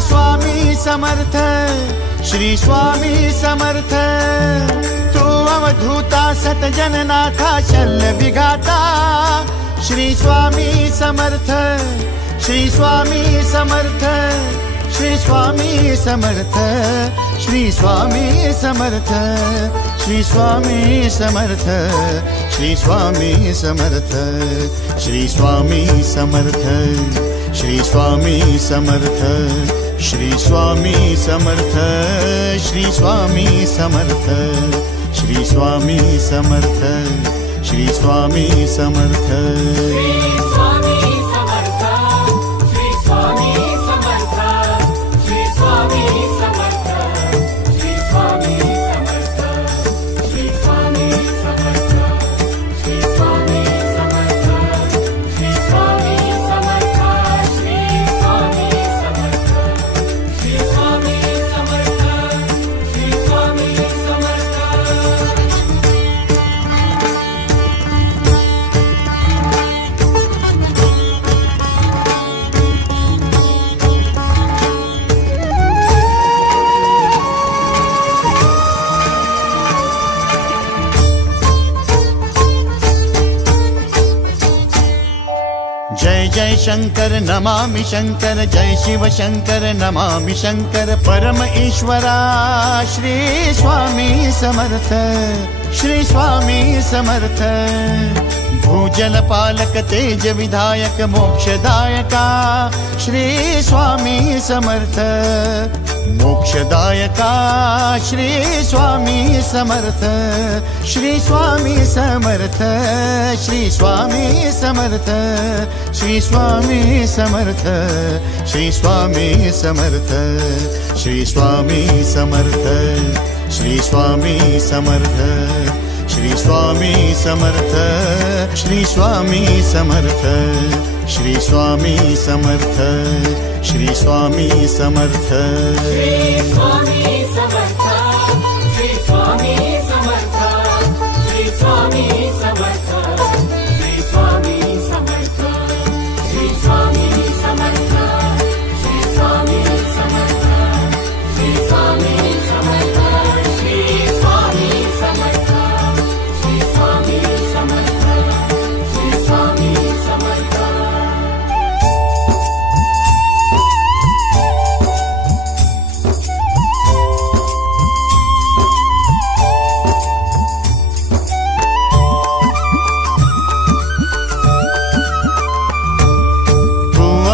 स्वामी समर्थ, श्री स्वामी समर्थ। तू अवधूता सतजननाथा शल्य विघाता, श्री स्वामी समर्थ, श्री स्वामी समर्थ, श्री स्वामी समर्थ, श्री स्वामी समर्थ, श्री स्वामी समर्थ, श्री स्वामी समर्थ, श्री स्वामी समर्थ, श्री स्वामी समर्थ, श्री स्वामी समर्थ, श्री स्वामी समर्थ, श्री स्वामी समर्थ, श्री स्वामी समर्थ। जय जय शंकर नमामि शंकर, जय शिव शंकर नमामि शंकर। परम ईश्वरा श्री स्वामी समर्थ, श्री स्वामी समर्थ। भूजल पालक तेज विधायक मोक्षदायका, श्री स्वामी समर्थ। मोक्षदायका श्री स्वामी समर्थ, श्री स्वामी समर्थ, श्री स्वामी समर्थ, श्री स्वामी समर्थ, श्री स्वामी समर्थ, श्री स्वामी समर्थ, श्री स्वामी समर्थ, श्री स्वामी समर्थ, श्री स्वामी समर्थ, श्री स्वामी समर्थ, श्री स्वामी समर्थ। श्री स्वामी समर्थ, श्री स्वामी समर्थ, श्री स्वामी समर्थ, श्री स्वामी समर्थ, श्री स्वामी समर्थ, श्री स्वामी समर्थ, श्री स्वामी समर्थ, श्री स्वामी समर्थ, श्री स्वामी समर्थ, श्री स्वामी समर्थ।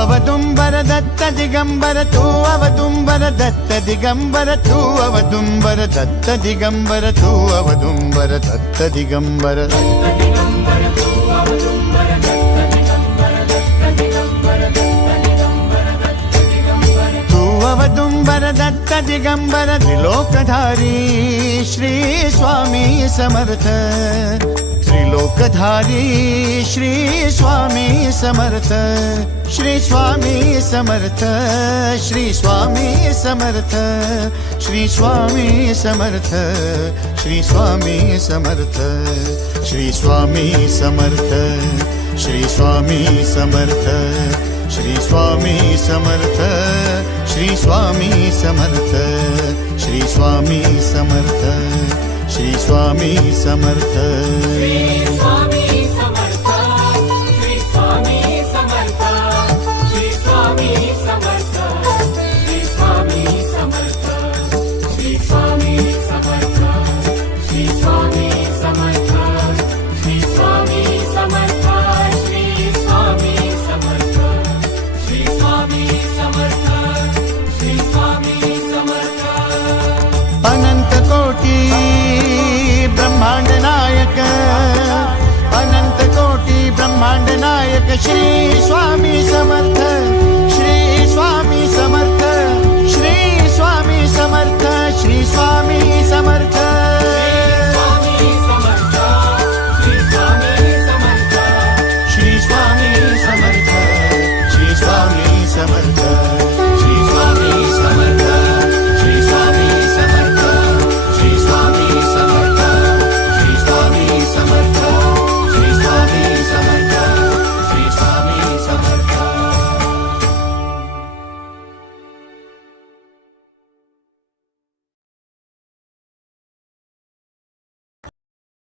अवदुंबर दत्त दिगंबर, तू अवदुंबर दत्त दिगंबर, तू अवदुंबर दत्त दिगंबर, तू अवदुंबर दत्त दिगंबर। तू अवदुंबर दत्त दिगंबर, त्रिलोकधारी श्री स्वामी समर्थ। त्रिलोकधारी श्री स्वामी समर्थ, श्री स्वामी समर्थ, श्री स्वामी समर्थ, श्री स्वामी समर्थ, श्री स्वामी समर्थ, श्री स्वामी समर्थ, श्री स्वामी समर्थ, श्री स्वामी समर्थ, श्री स्वामी समर्थ, श्री स्वामी समर्थ, श्री स्वामी समर्थ। श्री स्वामी समर्थ, श्री स्वामी समर्थ, श्री स्वामी समर्थ, श्री स्वामी समर्थ, श्री स्वामी समर्थ, श्री स्वामी समर्थ, श्री स्वामी समर्थ, श्री स्वामी समर्थ, श्री स्वामी समर्थ, श्री स्वामी समर्थ। अनंत कोटी ब्रह्मांड नायक, अनंत कोटी ब्रह्मांड नायक श्री स्वामी समर्थ।